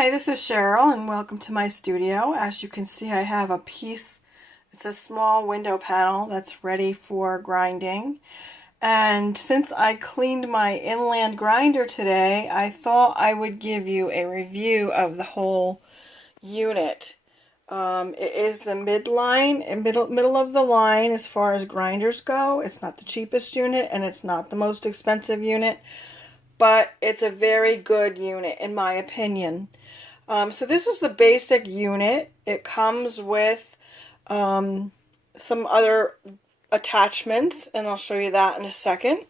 Hi, this is Cheryl and welcome to my studio. As you can see, I have a piece, it's a small window panel that's ready for grinding. And since I cleaned my inland grinder today, I thought I would give you a review of the whole unit. It is the middle of the line as far as grinders go. It's not the cheapest unit and it's not the most expensive unit, but it's a very good unit in my opinion. So this is the basic unit. It comes with some other attachments, and I'll show you that in a second.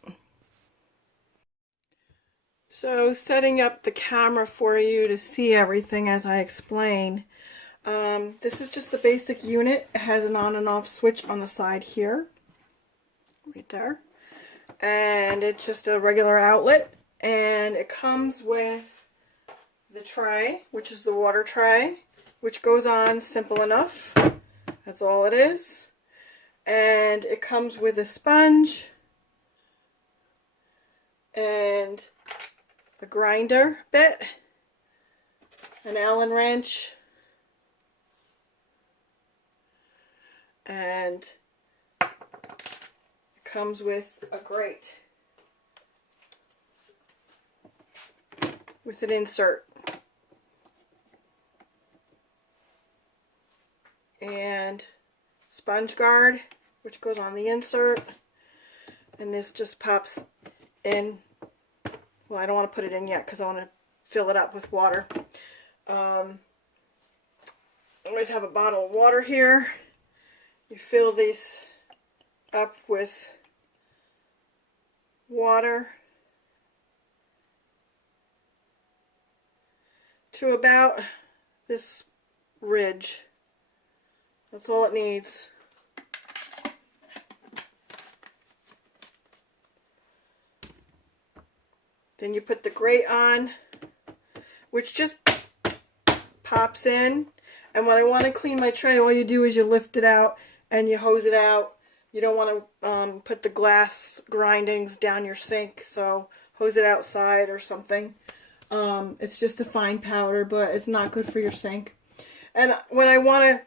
So setting up the camera for you to see everything as I explain. This is just the basic unit. It has an on and off switch on the side here, right there. And it's just a regular outlet. And it comes with the tray, which is the water tray, which goes on simple enough. That's all it is. And it comes with a sponge and a grinder bit, an Allen wrench, and it comes with a grate with an insert. And sponge guard, which goes on the insert, and this just pops in. Well, I don't want to put it in yet because I want to fill it up with water. I always have a bottle of water here. You fill these up with water to about this ridge. That's all it needs. Then you put the grate on, which just pops in. And when I want to clean my tray, all you do is you lift it out and you hose it out. You don't want to put the glass grindings down your sink, so hose it outside or something. It's just a fine powder, but it's not good for your sink. And when I want to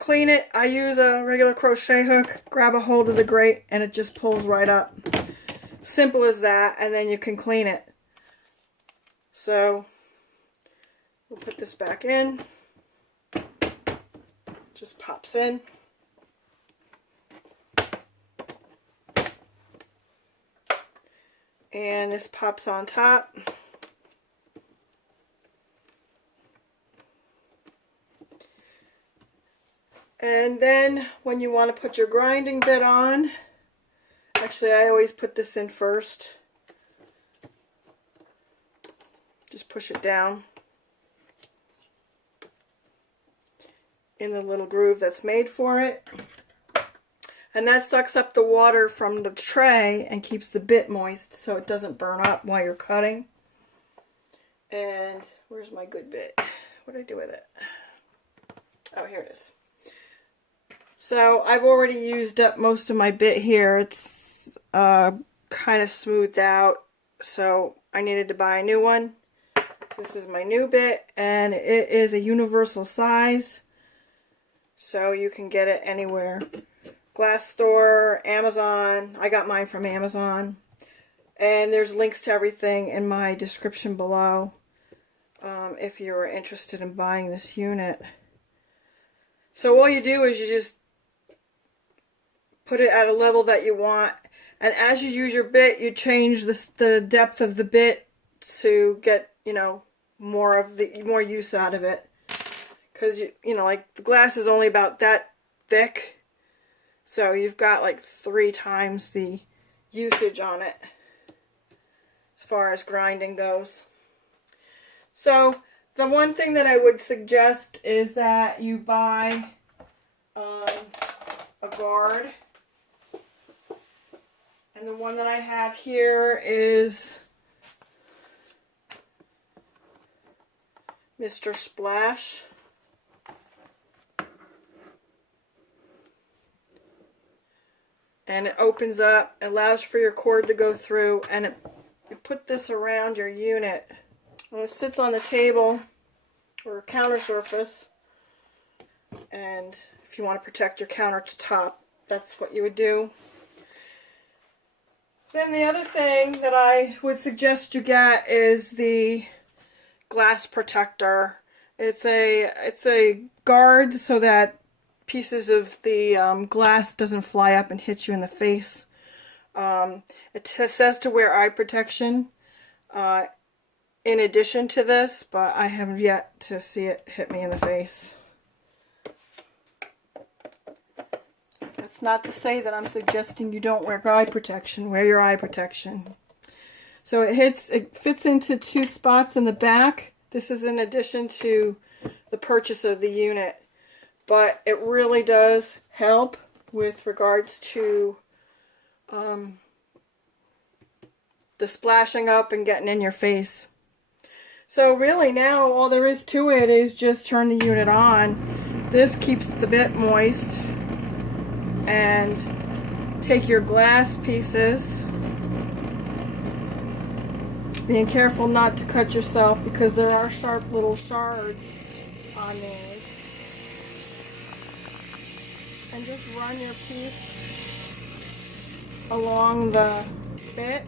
clean it, I use a regular crochet hook, grab a hold of the grate, and it just pulls right up. Simple as that, and then you can clean it. So we'll put this back in. Just pops in. And this pops on top. And then when you want to put your grinding bit on, actually I always put this in first. Just push it down in the little groove that's made for it. And that sucks up the water from the tray and keeps the bit moist so it doesn't burn up while you're cutting. And where's my good bit? What did I do with it? Oh, here it is. So I've already used up most of my bit here. It's kind of smoothed out, so I needed to buy a new one. So this is my new bit, and it is a universal size, so you can get it anywhere. Glass store, Amazon. I got mine from Amazon. And there's links to everything in my description below if you are interested in buying this unit. So all you do is you just put it at a level that you want, and as you use your bit, you change the depth of the bit to get, you know, more use out of it. Because you know, like the glass is only about that thick, so you've got like 3 times the usage on it as far as grinding goes. So the one thing that I would suggest is that you buy a guard. And the one that I have here is Mr. Splash. And it opens up, allows for your cord to go through, and you put this around your unit. When it sits on the table, or counter surface. And if you want to protect your countertop, that's what you would do. Then the other thing that I would suggest you get is the glass protector. It's a guard so that pieces of the glass doesn't fly up and hit you in the face. It says to wear eye protection in addition to this, but I have yet to see it hit me in the face. That's not to say that I'm suggesting you don't wear eye protection. Wear your eye protection. So it fits into 2 spots in the back. This is in addition to the purchase of the unit, but it really does help with regards to the splashing up and getting in your face. So really now all there is to it is just turn the unit on. This keeps the bit moist. And take your glass pieces, being careful not to cut yourself because there are sharp little shards on these, and just run your piece along the bit.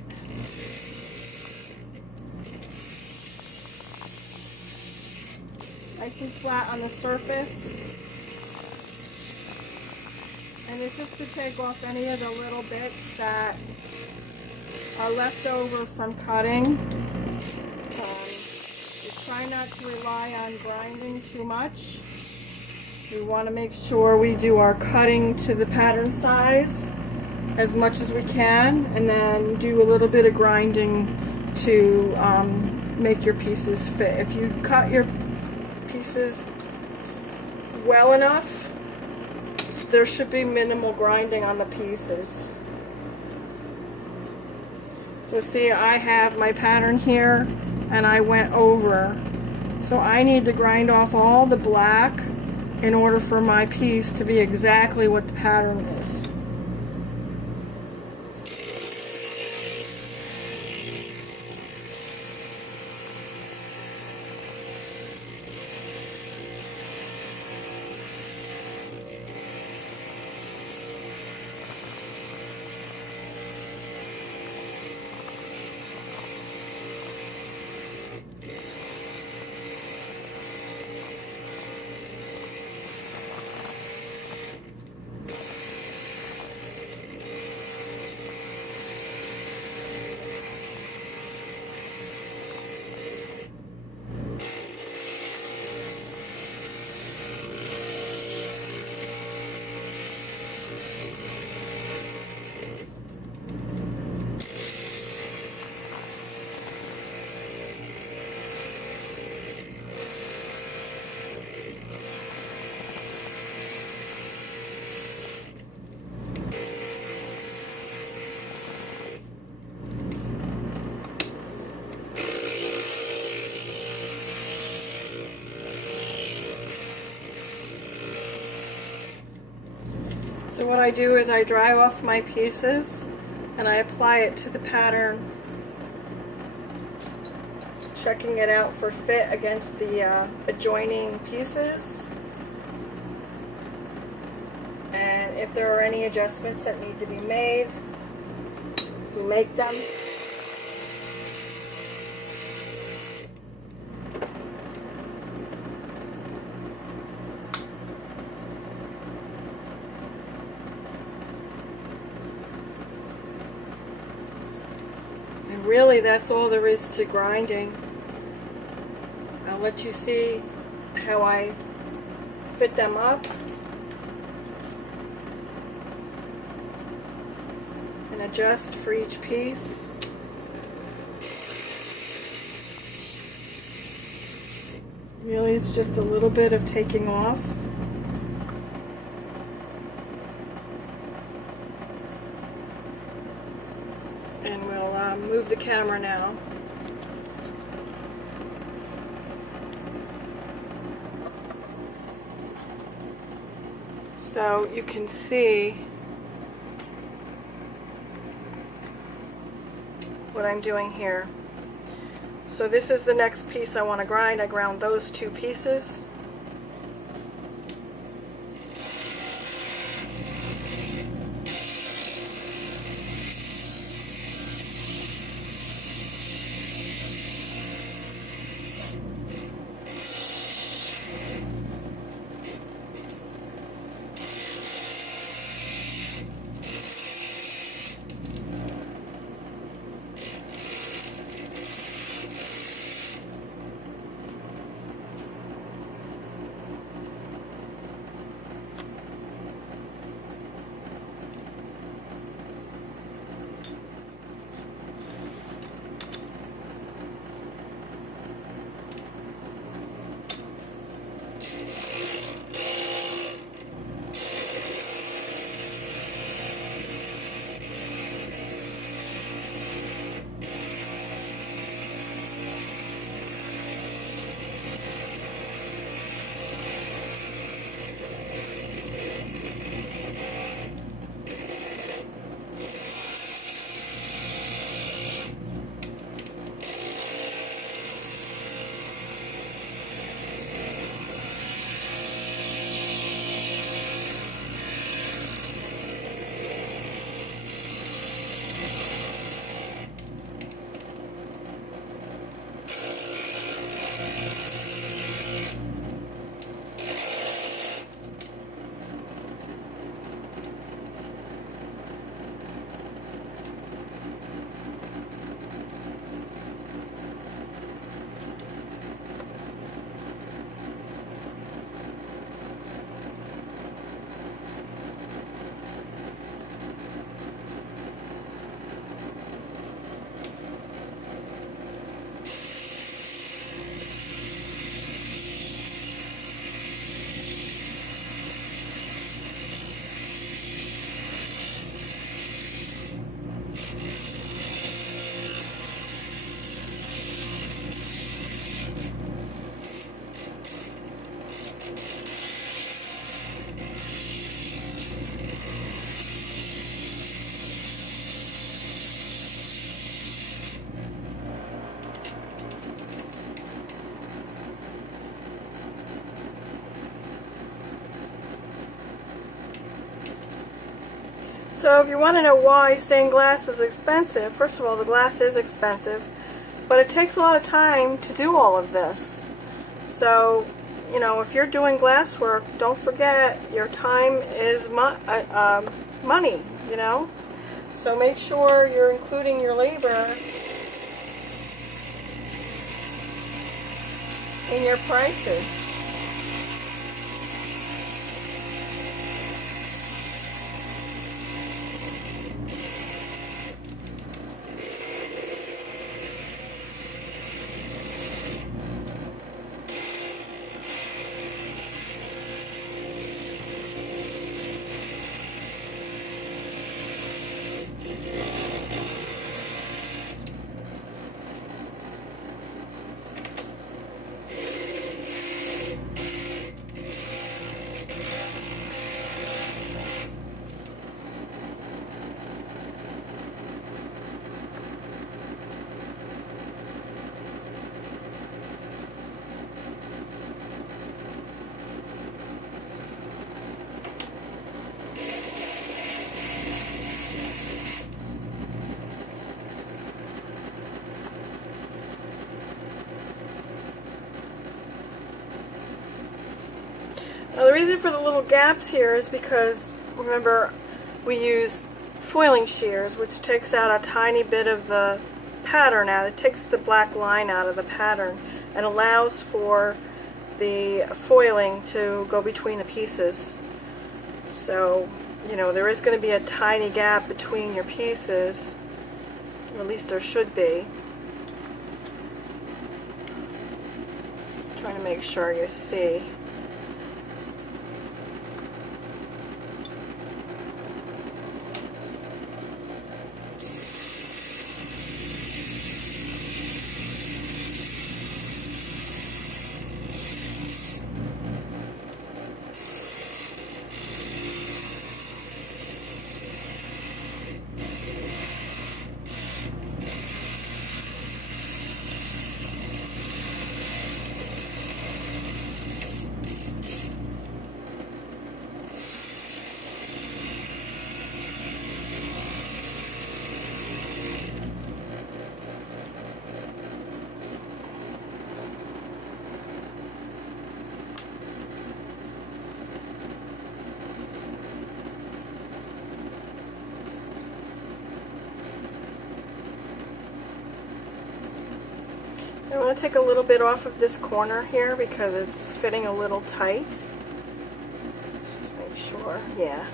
Nice and flat on the surface. And this is to take off any of the little bits that are left over from cutting. We try not to rely on grinding too much. We want to make sure we do our cutting to the pattern size as much as we can, and then do a little bit of grinding to make your pieces fit. If you cut your pieces well enough, there should be minimal grinding on the pieces. So see, I have my pattern here and I went over. So I need to grind off all the black in order for my piece to be exactly what the pattern is. So what I do is I dry off my pieces and I apply it to the pattern, checking it out for fit against the adjoining pieces. And if there are any adjustments that need to be made, we make them. Really, that's all there is to grinding. I'll let you see how I fit them up and adjust for each piece. Really, it's just a little bit of taking off. And we'll move the camera now. So you can see what I'm doing here. So this is the next piece I want to grind. I ground those two pieces. So if you want to know why stained glass is expensive, first of all, the glass is expensive, but it takes a lot of time to do all of this. So, you know, if you're doing glass work, don't forget your time is money, you know. So make sure you're including your labor in your prices. Now the reason for the little gaps here is because, remember, we use foiling shears, which takes out a tiny bit of the pattern out. It takes the black line out of the pattern and allows for the foiling to go between the pieces. So, you know, there is going to be a tiny gap between your pieces, or at least there should be. Trying to make sure you see. going to take a little bit off of this corner here because it's fitting a little tight. Let's just make sure, yeah.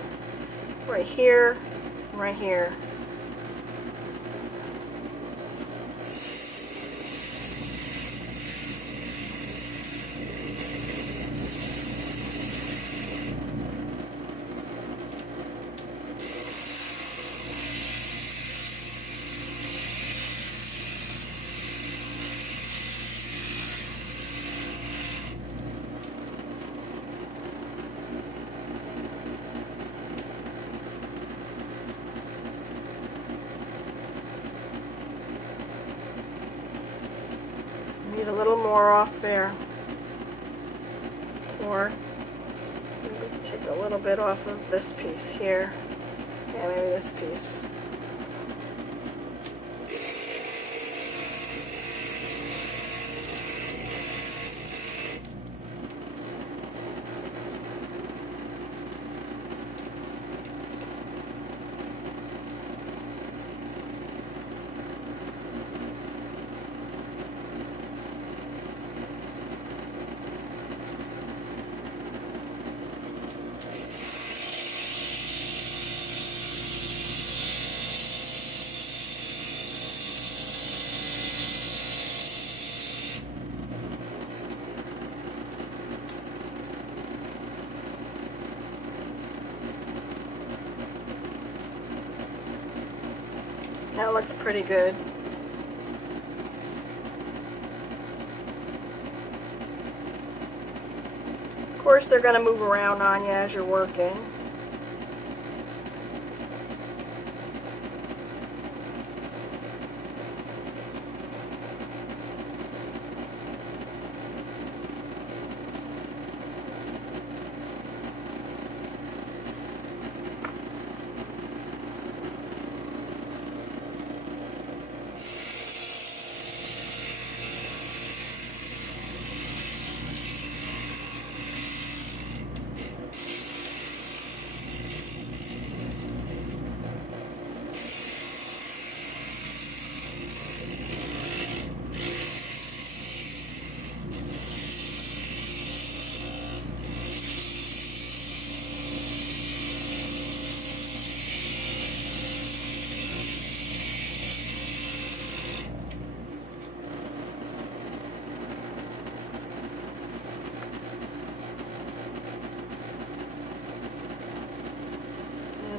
Right here, right here. Need a little more off there, or maybe take a little bit off of this piece here. Yeah, maybe this piece. That looks pretty good. Of course, they're going to move around on you as you're working.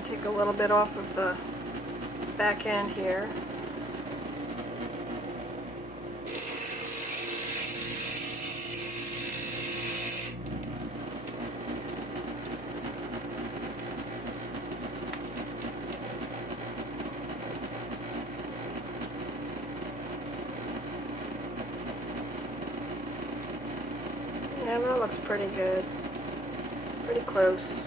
Take a little bit off of the back end here. Yeah, that looks pretty good. Pretty close.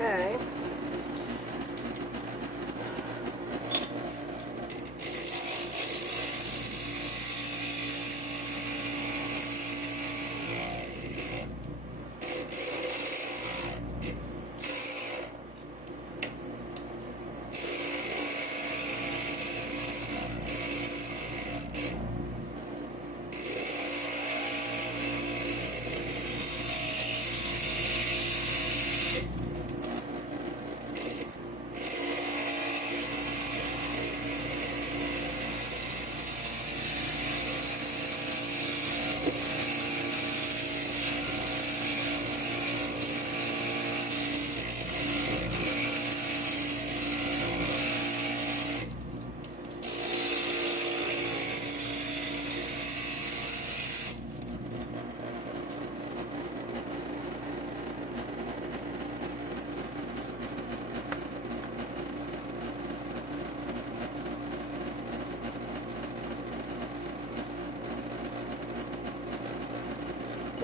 Okay.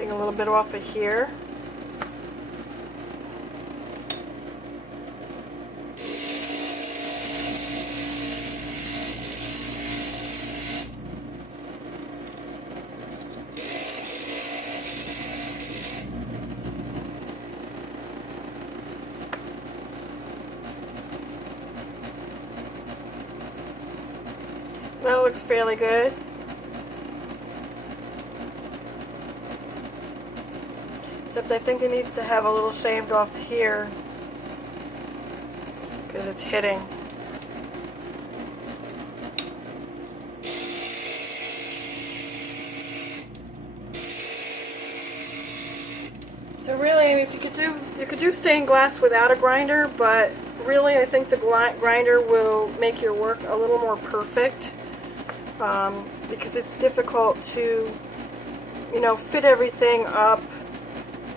Getting a little bit off of here. That looks fairly good. Except I think it needs to have a little shaved off here because it's hitting. So really, if you could do stained glass without a grinder, but really I think the grinder will make your work a little more perfect. Because it's difficult to, you know, fit everything up,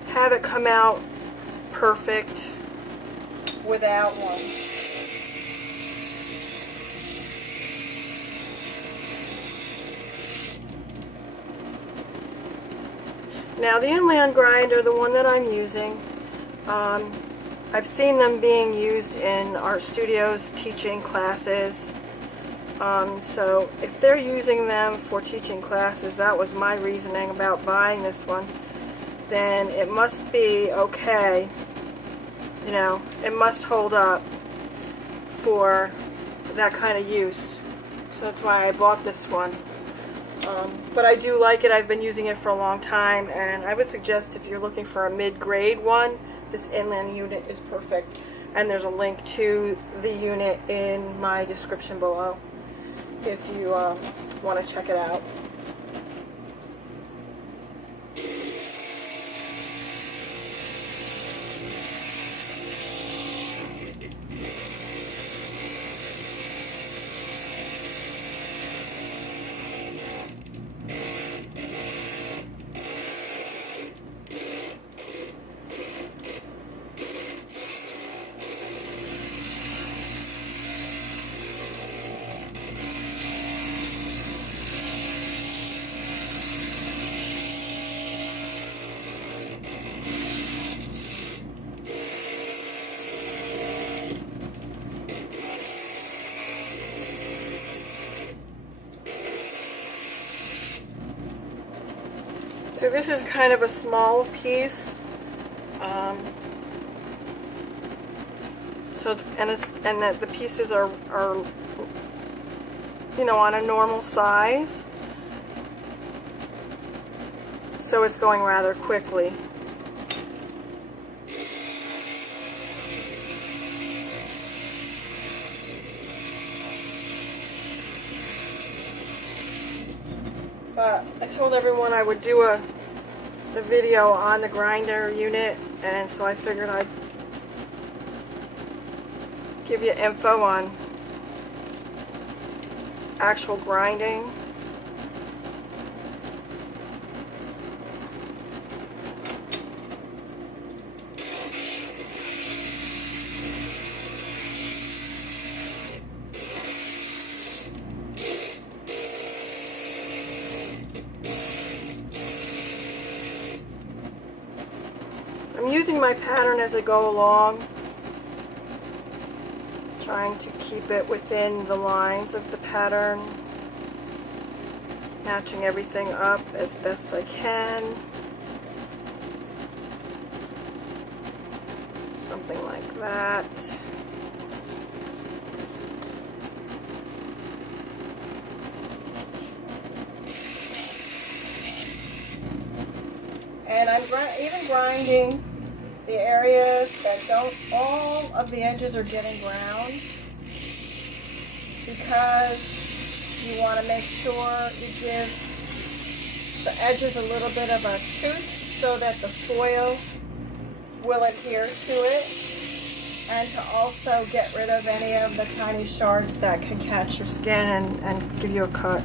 have it come out perfect without one. Now the inland grinder, the one that I'm using, I've seen them being used in art studios teaching classes. So if they're using them for teaching classes, that was my reasoning about buying this one, then it must be okay. You know, it must hold up for that kind of use. So that's why I bought this one. But I do like it. I've been using it for a long time, and I would suggest if you're looking for a mid-grade one, this inland unit is perfect. And there's a link to the unit in my description below if you want to check it out. So this is kind of a small piece, so the pieces are you know, on a normal size, so it's going rather quickly. But I told everyone I would do a video on the grinder unit, and so I figured I'd give you info on actual grinding. I'm using my pattern as I go along, trying to keep it within the lines of the pattern, matching everything up as best I can. Something like that. And I'm even grinding the areas that don't, all of the edges are getting ground, because you want to make sure you give the edges a little bit of a tooth so that the foil will adhere to it, and to also get rid of any of the tiny shards that can catch your skin and give you a cut.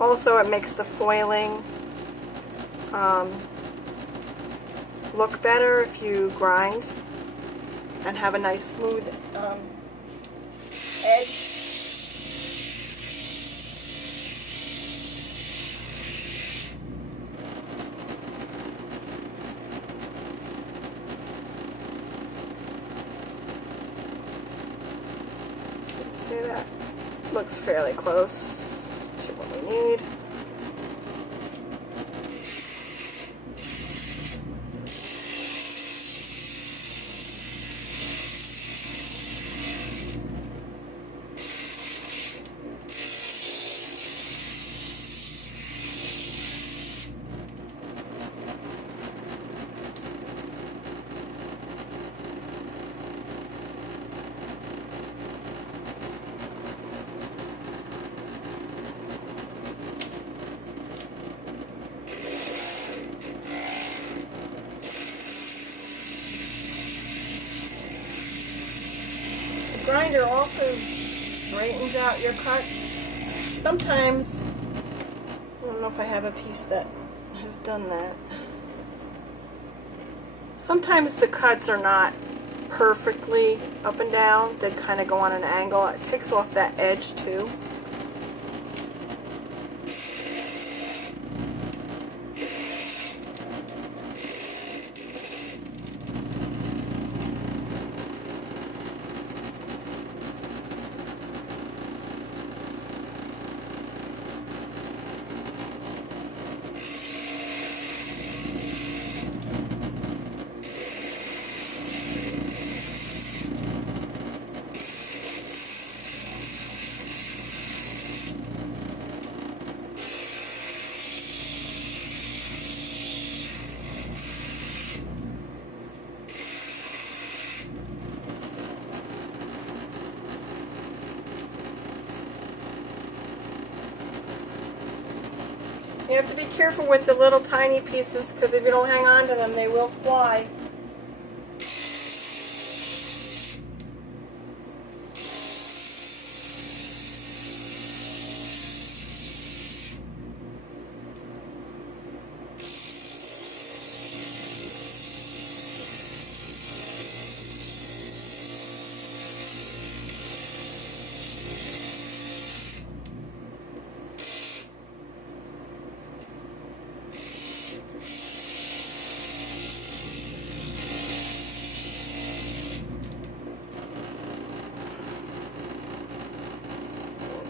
Also, it makes the foiling look better if you grind and have a nice smooth edge. Okay, that looks fairly close to what we need. Grinder also straightens out your cuts. Sometimes, I don't know if I have a piece that has done that. Sometimes the cuts are not perfectly up and down. They kind of go on an angle. It takes off that edge too. You have to be careful with the little tiny pieces because if you don't hang on to them, they will fly.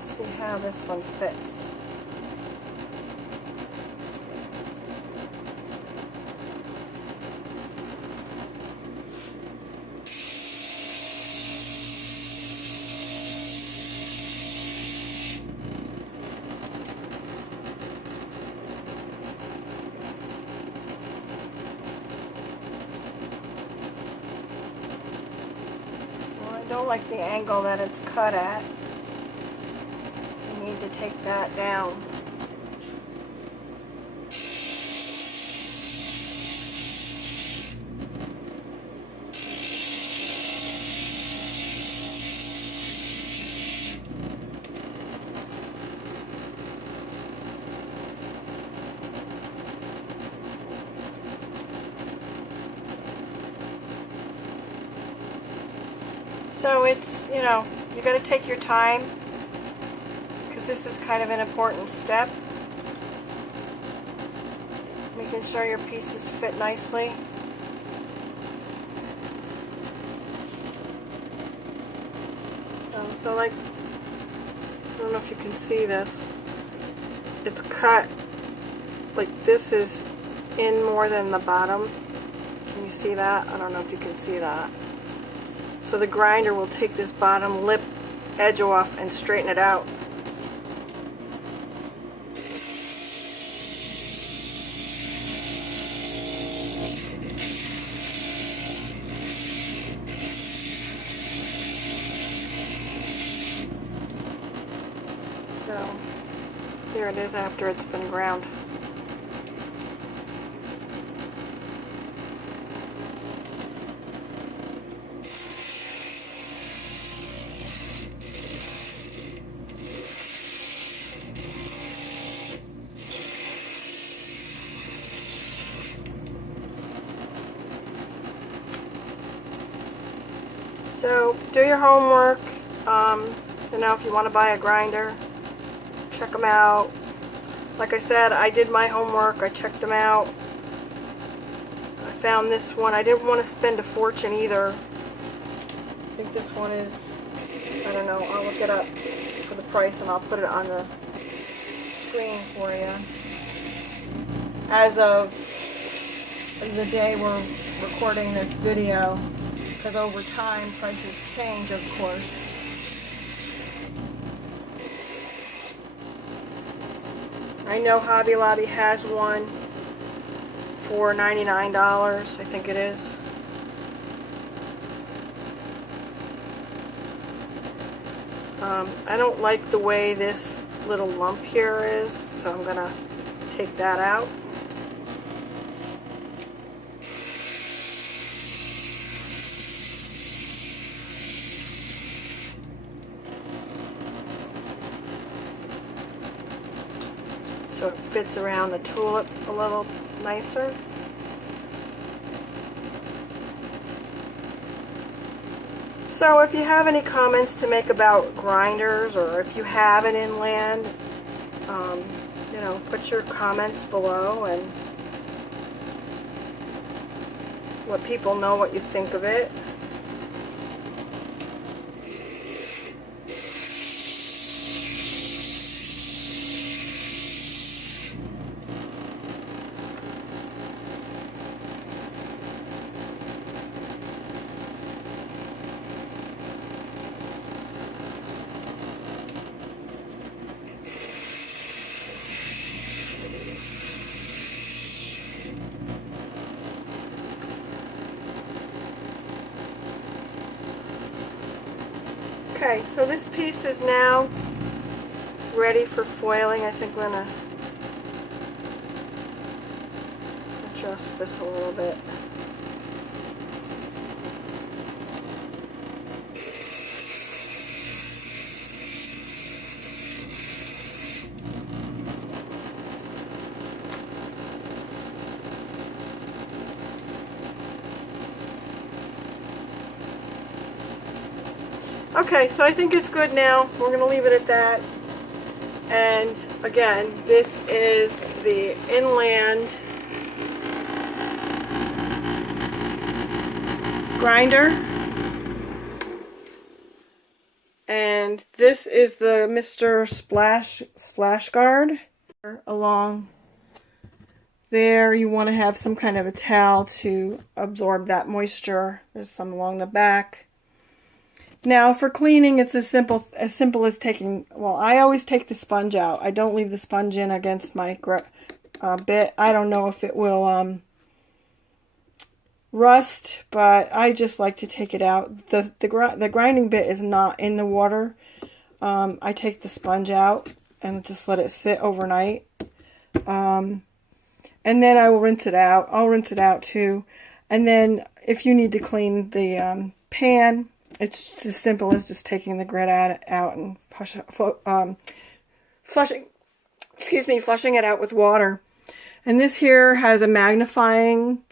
See how this one fits. Well, I don't like the angle that it's cut at. Need to take that down. So it's, you know, you got to take your time. This is kind of an important step. Making sure your pieces fit nicely. So like, I don't know if you can see this. It's cut, like this is in more than the bottom. Can you see that? I don't know if you can see that. So the grinder will take this bottom lip edge off and straighten it out. So here it is after it's been ground. So do your homework. You know, if you want to buy a grinder, check them out. Like I said, I did my homework. I checked them out. I found this one. I didn't want to spend a fortune either. I think this one is I don't know. I'll look it up for the price and I'll put it on the screen for you. As of the day we're recording this video, because over time prices change, of course. I know Hobby Lobby has one for $99, I think it is. I don't like the way this little lump here is, so I'm gonna take that out. So it fits around the tulip a little nicer. So if you have any comments to make about grinders, or if you have an inland, you know, put your comments below and let people know what you think of it. Okay, so this piece is now ready for foiling. I think we're going to adjust this a little bit. Okay, so I think it's good now. We're going to leave it at that. And again, this is the inland grinder. And this is the Mr. Splash Guard. Along there, you want to have some kind of a towel to absorb that moisture. There's some along the back. Now for cleaning, it's as simple as taking, well, I always take the sponge out. I don't leave the sponge in against my bit. I don't know if it will rust, but I just like to take it out. The grinding bit is not in the water. I take the sponge out and just let it sit overnight. And then I will rinse it out. I'll rinse it out too. And then if you need to clean the pan, it's as simple as just taking the grit out and flushing it out with water. And this here has a magnifying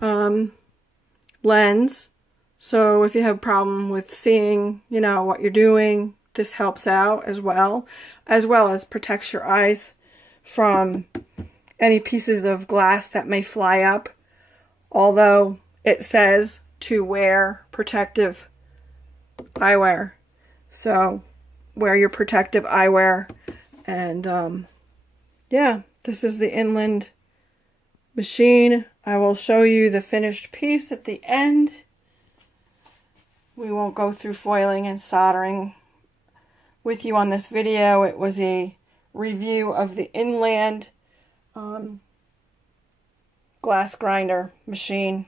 lens. So if you have a problem with seeing, you know, what you're doing, this helps out as well as protects your eyes from any pieces of glass that may fly up. Although it says to wear protective eyewear, so wear your protective eyewear. And yeah, this is the inland machine. I will show you the finished piece at the end. We won't go through foiling and soldering with you on this video. It was a review of the inland glass grinder machine.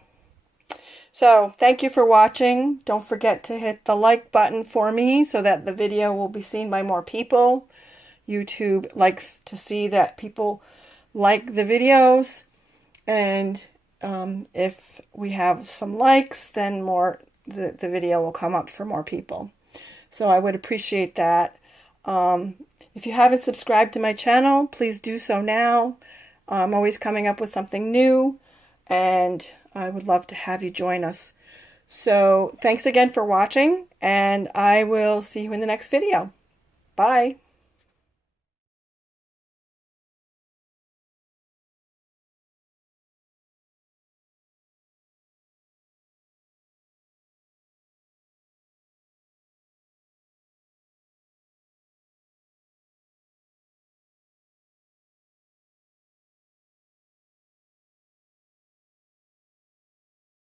So thank you for watching. Don't forget to hit the like button for me so that the video will be seen by more people. YouTube likes to see that people like the videos, and if we have some likes, then the video will come up for more people. So I would appreciate that. If you haven't subscribed to my channel, please do so now. I'm always coming up with something new, and I would love to have you join us. So thanks again for watching, and I will see you in the next video. Bye.